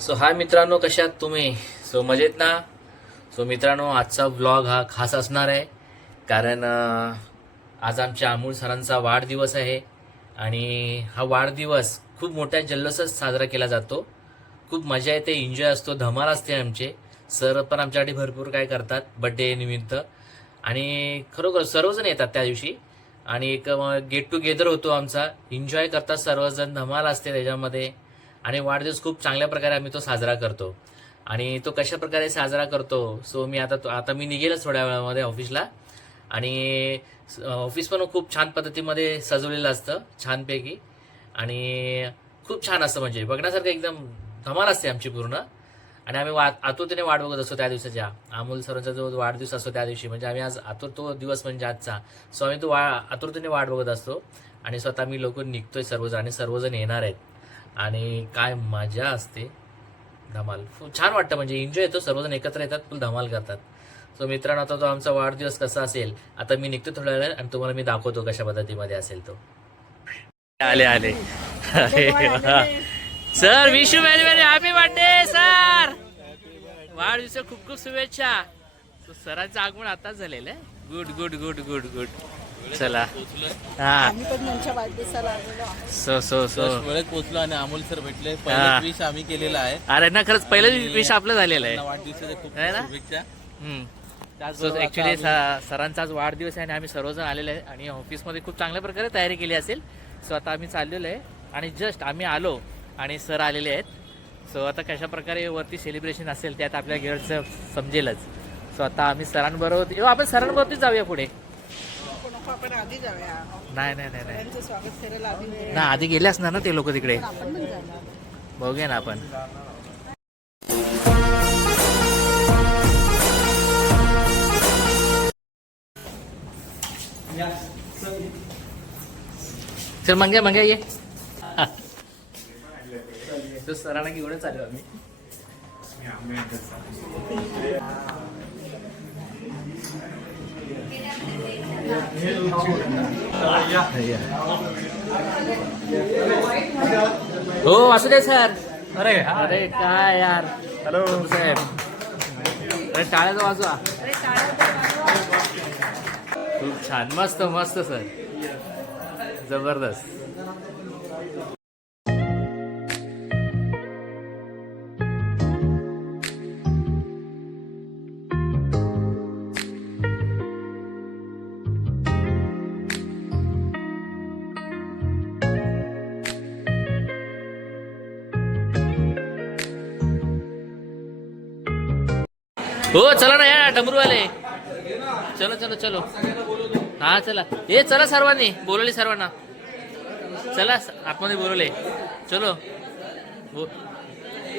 So हाय मित्रांनो, कशा आहात तुम्ही? मजेत ना? मित्रांनो, आजचा व्लॉग हा खास असणार आहे कारण आज आमच्या अमोल सरांचा वाढदिवस आहे आणि हा वाढदिवस खूप मोठ्या जल्लोषात साजरा केला जातो. खूप मजा येते, एन्जॉय असतो, धमाल असते. आमचे सर पण आमच्यासाठी भरपूर काय करतात बड्डे निमित्त आणि खरोखर सर्वजण येतात त्या दिवशी आणि एक गेट टुगेदर होतो आमचा. एन्जॉय करतात सर्वजण, धमाल असते त्याच्यामध्ये आणि वाढदिवस खूप चांगल्या प्रकारे आम्ही तो साजरा करतो. आणि तो कशा प्रकारे साजरा करतो मी आता मी निघेलच थोड्या वेळामध्ये ऑफिसला आणि ऑफिस पण खूप छान पद्धतीमध्ये सजवलेलं असतं छानपैकी आणि खूप छान असतं, म्हणजे बघण्यासारखं एकदम धमाल असते आमची पूर्ण. आणि आम्ही आतुरतेने वाट बघत असतो त्या दिवसाच्या. अमोल सरांचा जो वाढदिवस असतो त्या दिवशी, म्हणजे आम्ही आज तो दिवस म्हणजे आजचा. आम्ही तो आतुरतेने वाट बघत असतो आणि स्वतः मी लवकर निघतोय सर्वजण आणि सर्वजण येणार आहेत आणि काय मजा असते, धमाल. खूप छान वाटतं, म्हणजे एन्जॉय येतो, सर्वजण एकत्र येतात, फुल धमाल करतात. मित्रांनो, आता तो आमचा वाढदिवस कसा असेल, आता मी निघतो थोड्या वेळ आणि तुम्हाला मी दाखवतो कशा पद्धतीमध्ये असेल तो. आले आले sir, wish you very very happy birthday sir. वाढदिवस खूप खूप शुभेच्छा. सरांचं आगमन आताच झालेलं आहे. Good good good good good. चला हा वेळेत पोहोचलो आणि अमोल सर भेटले. पहिलं विश आम्ही केलेला आहे. अरे ना, खरंच पहिलं विश आपलं झालेलं आहे. वाढदिवसाच्या खूप आहे ना? शुभेच्छा. ऍक्च्युली सरांचा आज वाढदिवस आहे आणि आम्ही सर्वजण आलेलो आहे आणि ऑफिसमध्ये खूप चांगल्या प्रकारे तयारी केली असेल. आता आम्ही चाललेलो आहे आणि जस्ट आम्ही आलो आणि सर आलेले आहेत. आता कशा प्रकारे वरती सेलिब्रेशन असेल त्यात आपल्या गेटचं समजेलच. आता आम्ही सरांबरोबर आपण सरांबरोबरच जाऊया पुढे. आपण आधी जाऊया. नाही नाही नाही नाही त्यांचं स्वागत करायला आधी ना, आधी गेले असणार ना ते लोक तिकडे. आपण पण जाणार. बघूया ना आपण. चल मंग्या ये. तो सरांना घेऊनच आलो आम्ही. हो असू दे सर. अरे अरे काय यार. हॅलो साहेब. अरे टाळ्याचा वाजवा. खूप छान, मस्त मस्त सर, जबरदस्त. हो चला ना या डमरूवाले. चलो चलो चलो. हा चला, हे चला सर्वांनी, बोलवले सर्वांना. चला आतमध्ये बोलवले. चलो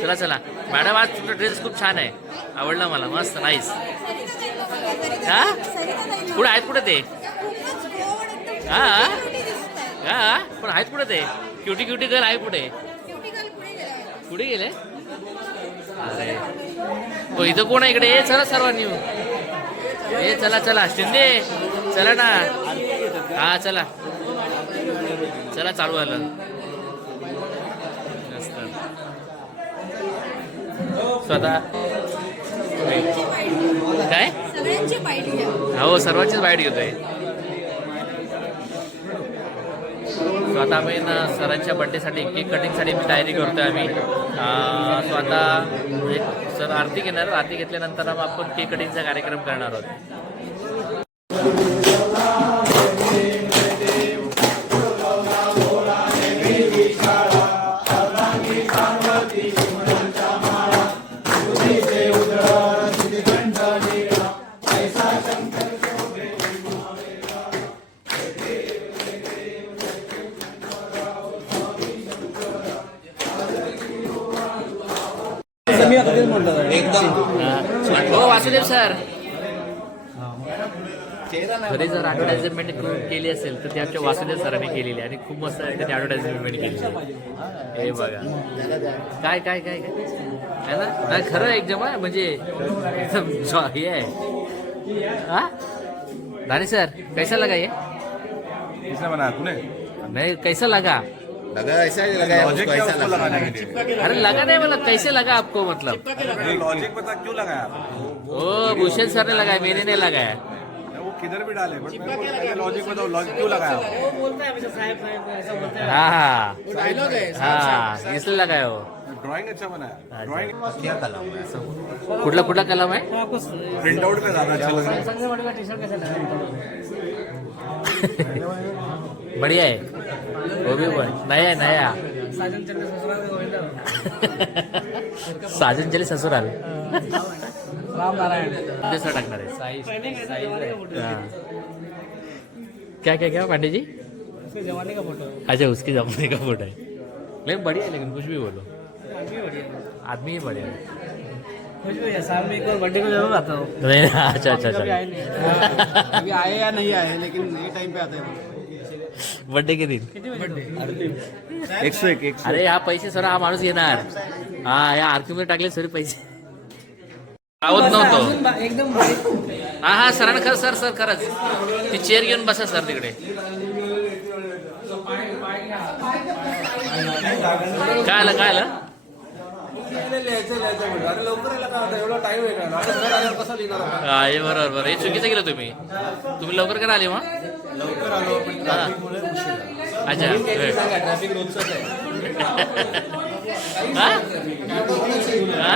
चला चला. मॅडम, आज तुमचा ड्रेस खूप छान आहे, आवडला मला, मस्त नाईस. हा कुठे आहेत, कुठे ते? हा हा पण आहेत कुठे ते? क्युटी क्युटी गर्ल आहे कुठे? कुठे गेले? अरे हो, इथं कोण आहे इकडे? चला सर्वांनी. चला चला शिंदे, चला ना. हा चला चला, चालू झालं. स्वतः काय हो, सर्वांचीच बाईट घेतोय. आता आम्ही ना सरांच्या बड्डेसाठी केक कटिंगसाठी तयारी करतोय आम्ही. आता सर आरती घेणार, आरती घेतल्यानंतर आपण केक कटिंगचा कार्यक्रम करणार आहोत. हो वासुदेव सर, घरी जर ॲडव्हर्टाइजमेंट केली असेल तर ते आमच्या वासुदेव सरांनी केलेली आणि खूप मस्त त्यांनी ॲडव्हर्टाइजमेंट केली. हे बघा काय काय काय काय है ना. नाही खरं एकदम आहे, म्हणजे एकदम हे आहे. हा दानी सर, कैसा लगा ये? बना तूने? नहीं कैसा लगा? लगा ऐसा ही लगाया उसको ऐसा लगा अरे लगा नहीं मतलब कैसे लगा आपको मतलब लॉजिक पता क्यों लगाया आपने? ओ भूषण सर ने लगाया मैंने नहीं लगाया वो किधर भी डाले बट लॉजिक बताओ लॉजिक क्यों लगाया हाँ हाँ इसलिए लगाया हो ड्राइंग अच्छा बनाया ड्राइंग क्या कलम है कुठला कुठला कलम आहे प्रिंट आउट में ज्यादा अच्छा लगा बढ़िया है वो भी नया है नया साजन चले ससुराल जैसा टाकणार आहे हाँ. क्या क्या क्या पांडे जी जवानी का फोटो अच्छा उसके जमाने का फोटो है लेकिन बढ़िया है लेकिन कुछ भी बोलो आदमी ही बढ़िया है कुछ भी है, साल में एक बार बर्थडे को जरूर आता हूँ। नहीं अच्छा अच्छा कभी आए अच्छा नहीं अभी आए या नहीं आए लेकिन ये टाइम पे आते हैं बर्थडे के दिन किती बर्थडे 101 अरे हा पैसे सर हा माणूस येणार हा या आरती मध्ये टाकले सर पैसे आवत नव्हतो एकदम हा हा सरांना खरं सर सर खरंच ती चेअर घेऊन बसा सर तिकडे काय आलं काय आलं हा हे बरोबर बरोबर हे चुकीचं केलं तुम्ही तुम्ही लवकर करा आले मग लवकर आलो पण ट्रॅफिकमुळे उशीर अच्छा ट्रॅफिक रोजच आहे हा? हा?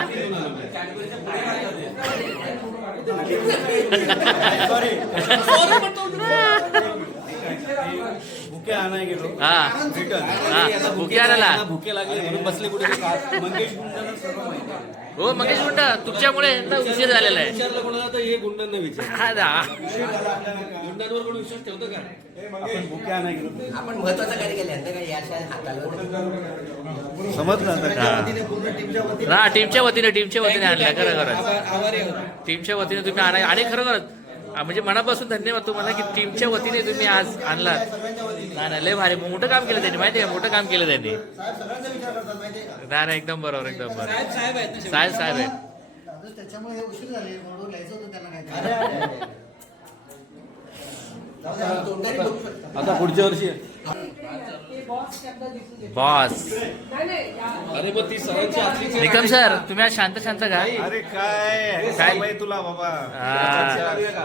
भुके आणाय गेलो हा हा भुके आणायला भुके लागले म्हणून बसले कुठे मंगेश गुंडांना सर्व माहिती आहे. हो मंगेश गुंड तुमच्यामुळे यांना उशीर झालेला आहे विचारलं कोणाला तर हे गुंडांना विचार हा ना. गुंडांवर कोण विश्वास ठेवतो का आपण भुके आणाय गेलो आपण महत्वाचं कार्य केलं काय या हाताला समजलं आता हा टीमच्या वतीने आणल्या खरं खरं टीमच्या वतीने तुम्ही आणा आणि खरं खरंच म्हणजे मनापासून धन्यवाद तुम्हाला की टीमच्या वतीने तुम्ही आज आणलात नाही नाही लय भारी मोठं काम केलं त्यांनी माहिती आहे मोठं काम केलं त्यांनी नाही नाही एकदम बरोबर एकदम बरोबर साहेब आहेत त्याच्यामुळे उशीर झाले म्हणून लिहायचं होतं त्यांना आता पुढच्या वर्षी बॉस अरे मग ती सरांची असली निकम सर तुम्ही आज शांत शांत का अरे काय काय? काय तुला बाबा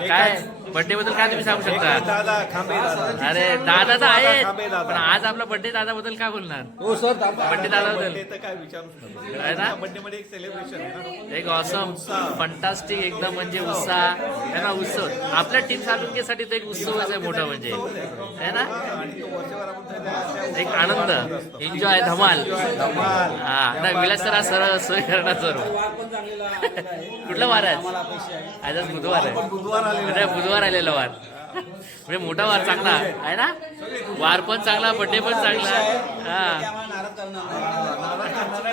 काय बर्थडे बद्दल काय तुम्ही सांगू शकता दादा खांबे दादा अरे दादा तर आहे खांबे दादा. पण आज आपला बर्थडे दादा बद्दल काय बोलणार हो सर बर्थडे दादा बद्दल ते तर काय विचारूच नका आहे ना बर्थडे मध्ये एक सेलिब्रेशन आहे ना एक ऑसम फंटास्टिक एकदम म्हणजे उत्साह आहे ना उत्सव आपल्या टीम सालुंकेसाठी तो एक उत्सवच आहे मोठा म्हणजे आहे ना आणि तो वर्षभर आपण त्या- एक आनंद एन्जॉय धमाल धमाल. हा नाही विलास सर आज सरळ सोय करणार सर्व कुठला वार आहे आज आज बुधवार आहे बुधवार आले अरे बुधवार आलेला वार म्हणजे मोठा वार चांगला आहे ना वार पण चांगला बर्थडे पण चांगला हा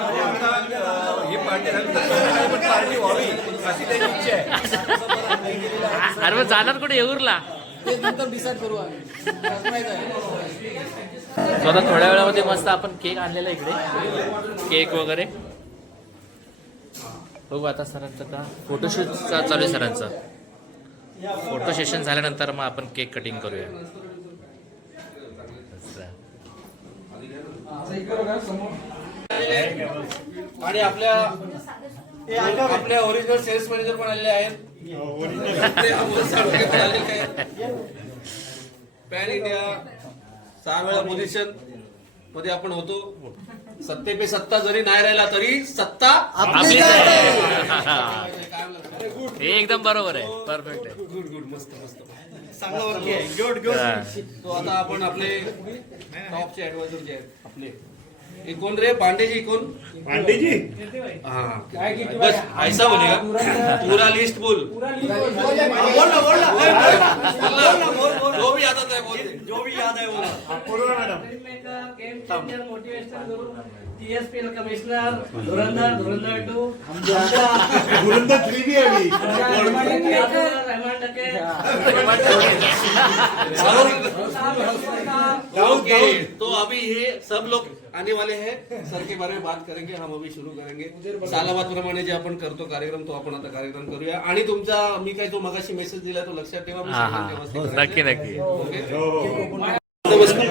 ही पार्टी झाली पण पार्टी व्हावी अशी त्याची इच्छा आहे अरे मग जाणार कुठे येऊरला नंतर डिसाईड करू आम्ही So आता थोड्या वेळामध्ये मस्त आपण केक आणलेला इकडे केक वगैरे बघू आता सरांचं का फोटोशूट चालू आहे सरांचं फोटो सेशन झाल्यानंतर मग आपण केक कटिंग करूया आणि आपल्या ओरिजिनल सेल्स मॅनेजर पण आलेले आहेत पॅन इंडिया 6 वेळा पोझिशन मध्ये आपण होतो सत्ते पे सत्ता जरी नाही राहिला तरी सत्ता आपलीच आहे. हे एकदम बरोबर आहे परफेक्ट आहे गुड गुड मस्त मस्त चांगलं वाक्य आहे गुड गुड हा. तो आता आपण आपले टॉपचे ऍडवायझर जे आहेत आपले हे कोण रे पांडेजी कोण पांडेजी हाँ बस ऐसा बोलेगा पूरा लिस्ट बोल जो भी याद आता है बोल जो भी याद है बोल मोटिवेशन करू TSPL कमिशनर धुरंधर 2 धुरंधर 3 भी आहे मी रहमान टके ओके तो अभी ये सब लोग आने वाले हैं सर के बारे में बात करेंगे हम अभी शुरू करेंगे सालाबाद प्रमाणे जे आपण करतो कार्यक्रम तो आपण आता कार्यक्रम करूया आणि तुमचा मी काय तो मगाशी मेसेज दिला तो लक्षात ठेवा मी हा हा सांगेन तेव्हा ते नक्की नक्की ओके नमस्कार.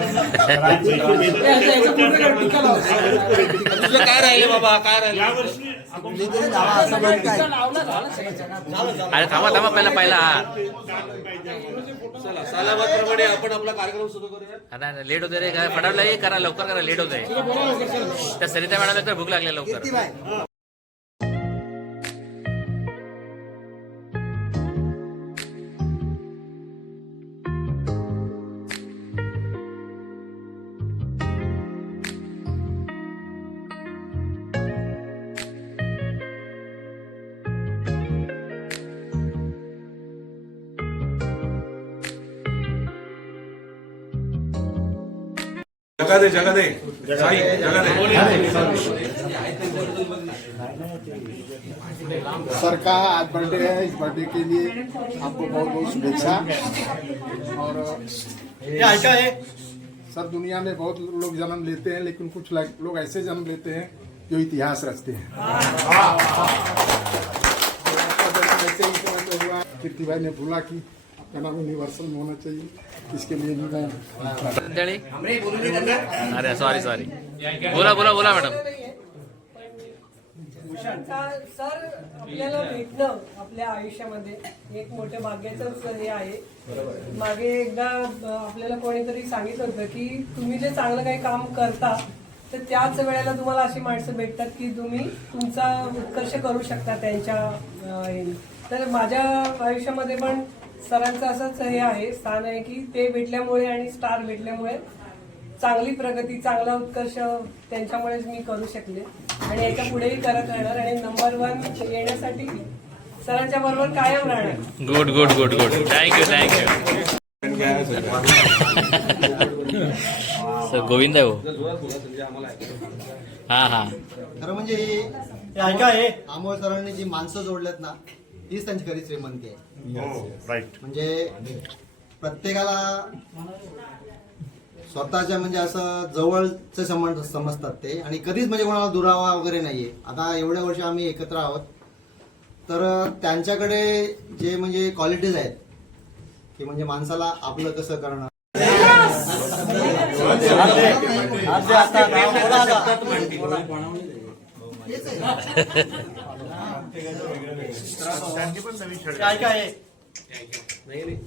तुझं काय राहिले बाबा, काय राहिले? अरे थांबा पहिला चला सालाबाद प्रमाणे आपण आपला कार्यक्रम सुरू करूया. नाही लेट होते रे, काय फटाफट करा, लवकर करा, लेट होत आहे. त्या सरिता मॅडम तर भूक लागली लवकर. जगा दे साई, जगा दे. सर का आज बर्थडे है, इस बर्थडे के लिए आपको बहुत बहुत शुभेच्छा. और सर दुनिया में बहुत लोग जन्म लेते हैं, लेकिन कुछ लोग ऐसे जन्म लेते हैं जो इतिहास रचते हैं. ऐसे ही हुआ कीर्ति भाई ने बोला कि आपका नाम यूनिवर्सल में होना चाहिए, इसके लिए भी मैं अरे सॉरी बोला मॅडम. सर आपल्याला भेटणं आपल्या आयुष्यामध्ये एक मोठ्या भाग्याचंच हे आहे. मागे एकदा आपल्याला कोणीतरी सांगितलं होतं की तुम्ही जे चांगलं काही काम करता तर त्याच वेळेला तुम्हाला अशी माणसं भेटतात की तुम्ही तुमचा उत्कर्ष करू शकता त्यांच्या ह्याने. तर माझ्या आयुष्यामध्ये पण सरांचं असंच हे आहे, स्थान आहे की ते भेटल्यामुळे आणि स्टार भेटल्यामुळे चांगली प्रगती, चांगला उत्कर्ष त्यांच्यामुळेच मी करू शकले आणि याच्या पुढेही करत राहणार आणि नंबर 1 येण्यासाठी सरांच्या बरोबर कायम राहणार. Good thank you sir. गोविंद आहे हो. हा खरं म्हणजे हे ऐका आहे, अमोल सरांनी जी माणसं जोडल्यात ना तीच त्यांची खरी श्रीमंती आहे. राईट. म्हणजे प्रत्येकाला स्वतःच्या म्हणजे असं जवळचे संबंध समजतात ते आणि कधीच म्हणजे कोणाला दुरावा वगैरे नाहीये. आता एवढ्या वर्ष आम्ही एकत्र आहोत तर त्यांच्याकडे जे म्हणजे क्वालिटीज आहेत की म्हणजे माणसाला आपलं कसं करणं.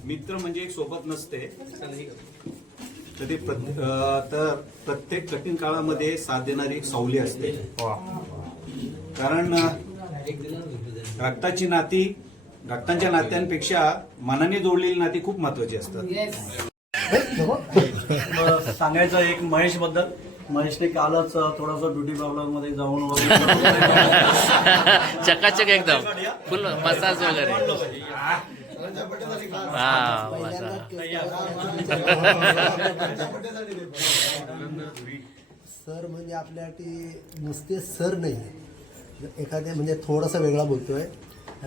मित्र म्हणजे एक सोबत नसते तर तर प्रत्येक कठीण काळामध्ये साथ देणारी एक सावली असते. कारण रक्ताची नाती, रक्तांच्या नात्यांपेक्षा मनाने जोडलेली नाती खूप महत्वाची असतात. सांगायचं एक महेश बद्दल. महेशने कालच थोडंसं ड्युटी प्रॉब्लेम मध्ये जाऊन चकाचक एकदम फुल मसाज वगैरे. सर म्हणजे आपल्यासाठी नुसते सर नाही, एखाद्या म्हणजे थोडासा वेगळा बोलतोय.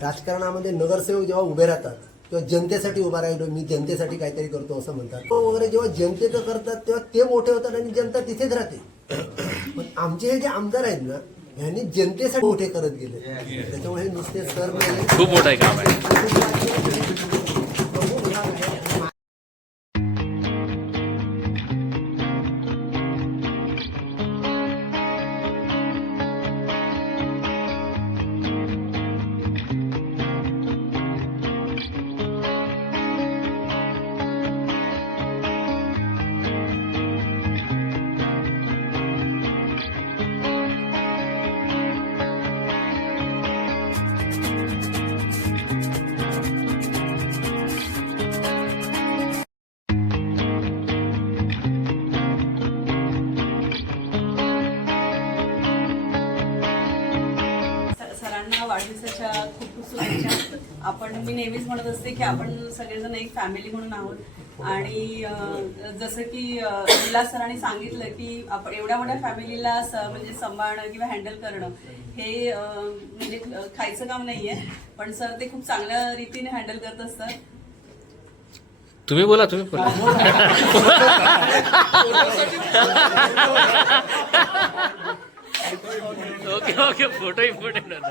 राजकारणामध्ये नगरसेवक जेव्हा उभे राहतात तेव्हा जनतेसाठी उभा राहिलो, मी जनतेसाठी काहीतरी करतो असं म्हणतात वगैरे. जेव्हा जनतेचं करतात तेव्हा ते मोठे होतात आणि जनता तिथेच राहते. पण आमचे हे जे आमदार आहेत ना यांनी जनतेसाठी मोठे करत गेले, त्याच्यामुळे नुसते सर नाही, खूप मोठं काम आहे. वाढदिवसाच्या खूप खूप शुभेच्छा. मी नेहमीच म्हणत असते की आपण सगळेजण एक फॅमिली म्हणून आहोत आणि जसं की उल्हास सरांनी सांगितलं की आपण एवढ्या मोठ्या फॅमिलीला म्हणजे सांभाळणं किंवा हँडल करणं हे म्हणजे खायचं काम नाहीये, पण सर ते खूप चांगल्या रीतीने हँडल करत असतात. तुम्ही बोला. ओके फोटो इम्पोर्टेंट होता.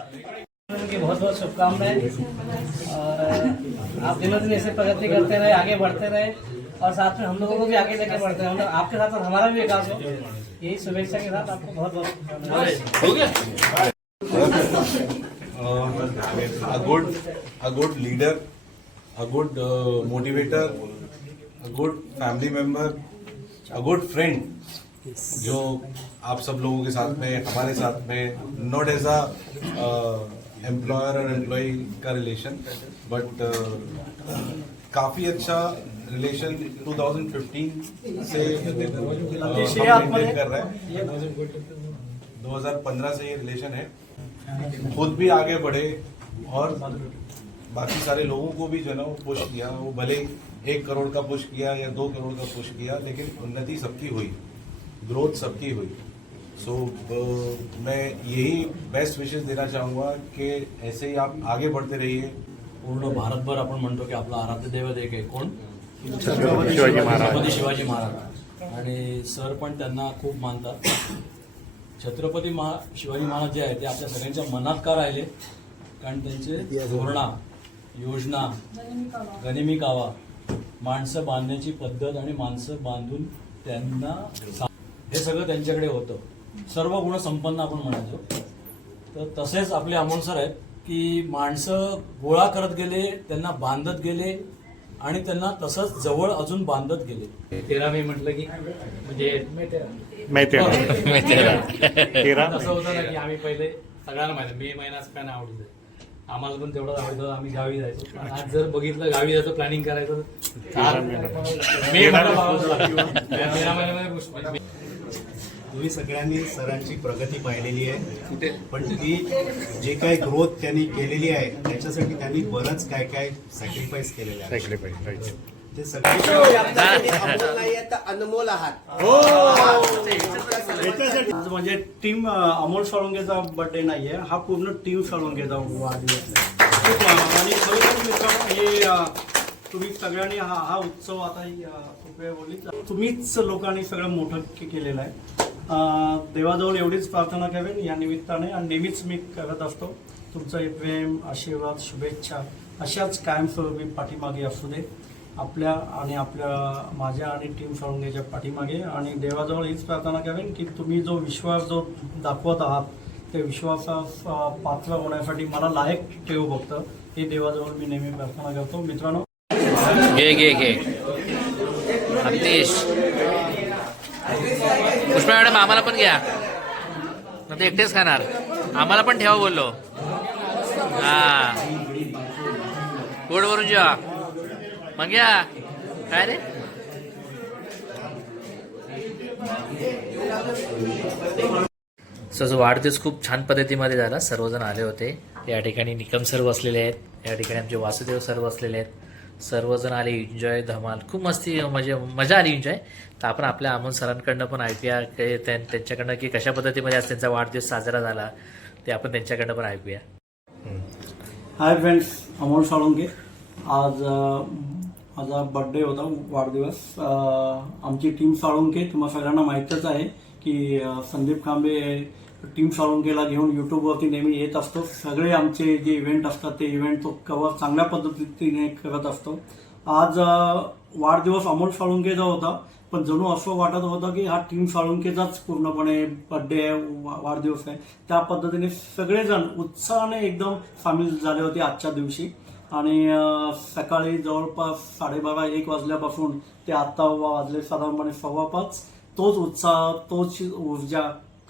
उनकी बहुत बहुत शुभकामनाएं और आप दिनों दिन ऐसे प्रगति करते रहे, आगे बढ़ते रहे और साथ में हम लोगों को भी आगे लेके बढ़ते हैं, आपके साथ साथ हमारा भी विकास हो, यही शुभेच्छा के साथ आपको बहुत बहुत हो गया a good leader, a good motivator, a good family member, a good friend, जो आप सब लोगों के साथ में, हमारे साथ में, नॉट एज अ एम्प्लॉयर और एम्प्लॉय का रिलेशन, बट काफी अच्छा रिलेशन 2015 से मेंटेन कर रहा है। 2015 से ये रिलेशन है। खुद भी आगे बढ़े और बाकी सारे लोगों को भी जो है ना वो पुश किया, वो भले 1 करोड़ का पुश किया या 2 करोड़ का पुश किया, लेकिन उन्नति सबकी हुई, ग्रोथ सबकी हुई। सो मैं यही बेस्ट विशेष देना चाहूँगा कि ऐसे ही आप आगे बढ़ते रहिए। पूर्ण भारतभर आपण म्हणतो की आपला आराध्य दैवत एक आहे, कोण? छत्रपती शिवाजी महाराज. छत्रपती शिवाजी महाराज. आणि सर पण त्यांना खूप मानतात. छत्रपती शिवाजी महाराज जे आहे ते आपल्या सगळ्यांच्या मनात का राहिले? कारण त्यांचे धोरणा, योजना, गनिमी कावा, माणसं बांधण्याची पद्धत आणि माणसं बांधून त्यांना हे सगळं त्यांच्याकडे होतं. सर्व गुण संपन्न आपण म्हणायचो. तर तसेच आपले अमोल सर आहेत की माणसं गोळा करत गेले, त्यांना बांधत गेले आणि त्यांना तसंच जवळ अजून बांधत गेले. 13 मे म्हटलं की म्हणजे असं होतं ना की आम्ही पहिले सगळ्यांना माहिती मे महिनाच काय नाही आवडत, आम्हाला पण तेवढंच आवडतं, आम्ही गावी जायचो. पण आज जर बघितलं गावी जायचं प्लॅनिंग करायचं मे महिन्यामध्ये तुम्ही सगळ्यांनी सरांची प्रगती पाहिलेली आहे, पण ती जे काही ग्रोथ त्यांनी केलेली आहे त्याच्यासाठी त्यांनी बरंच काय काय सॅक्रिफाईस केलेलं आहे. ते सगळे अनमोल आहात. म्हणजे टीम अमोल साळुंकेचा बर्थडे नाहीये, हा पूर्ण टीम साळुंकेचा वाढदिवस आहे. आणि खरोखर मित्रांनो हे तुम्ही सगळ्यांनी हा उत्सव आता खूप वेळ बोलली, तुम्हीच लोकांनी सगळं मोठं केलेलं आहे. देवाजवळ एवढीच प्रार्थना करावी या निमित्ताने, आणि नेहमीच मी करत असतो. तुमचं प्रेम, आशीर्वाद, शुभेच्छा अशाच कायमस्वरूपी पाठीमागे असू दे आपल्या आणि माझ्या आणि टीम साळुंकेच्या पाठीमागे. आणि देवाजवळ हीच प्रार्थना करावी की तुम्ही जो विश्वास जो दाखवत आहात त्या विश्वासा पात्र होण्यासाठी मला लायक ठेवू बघतं, हे देवाजवळ मी नेहमी प्रार्थना करतो. मित्रांनो घे अतिश पुष्पा मॅडम आम्हाला पण घ्या, ते एकटेच खाणार, आम्हाला पण ठेवा बोललो. हा गोड वरून जेवा मग घ्या. काय रे जो वाढदिवस खूप छान पद्धतीमध्ये झाला. सर्वजण आले होते. या ठिकाणी निकम सर बसलेले आहेत, या ठिकाणी आमचे वासुदेव सर बसलेले आहेत. सर्वजण आले, एन्जॉय धमाल, खूप मस्ती म्हणजे मजा आली, एन्जॉय. तर आपण आपल्या अमोल सरांकडनं पण ऐकूया त्यांच्याकडनं की कशा पद्धतीमध्ये आज त्यांचा वाढदिवस साजरा झाला, ते आपण त्यांच्याकडनं पण ऐकूया. Hi friends, Amol Salunke. आज माझा बर्थडे होता, वाढदिवस. आमची टीम साळुंके तुम्हाला सगळ्यांना माहीतच आहे की संदीप खांबे टीम साळुंकेला घेऊन यूट्यूबवरती नेहमी येत असतो. सगळे आमचे जे इव्हेंट असतात ते इव्हेंट तो कव्हर चांगल्या पद्धतीने करत असतो. आज वाढदिवस अमोल साळुंकेचा होता, पण जणू असं वाटत होतं की हा टीम साळुंकेचाच पूर्णपणे बर्थडे आहे, वाढदिवस आहे. त्या पद्धतीने सगळेजण उत्साहाने एकदम सामील झाले होते आजच्या दिवशी. आणि सकाळी जवळपास 12:30-1 वाजल्यापासून ते आता वाजले साधारणपणे 5:15. तोच उत्साह, तोच ऊर्जा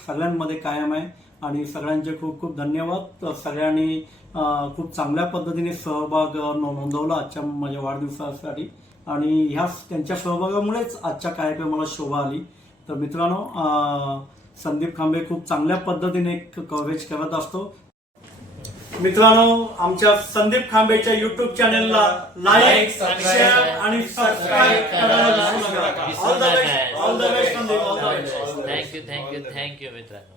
सगळ्यांमध्ये कायम आहे. आणि सगळ्यांचे खूप खूप धन्यवाद. सगळ्यांनी खूप चांगल्या पद्धतीने सहभाग नोंदवला आजच्या माझ्या वाढदिवसासाठी, आणि ह्या त्यांच्या सहभागामुळेच आजच्या कार्यक्रमाला शोभा आली. तर मित्रांनो, संदीप खांबे खूप चांगल्या पद्धतीने कव्हरेज करत असतो. मित्रांनो, आमच्या संदीप खांबेच्या युट्यूब चॅनलला लाईक, शेअर आणि सबस्क्राईब करायला विसरू नका. All the best Sandeep, all the best. Thank you मित्रांनो.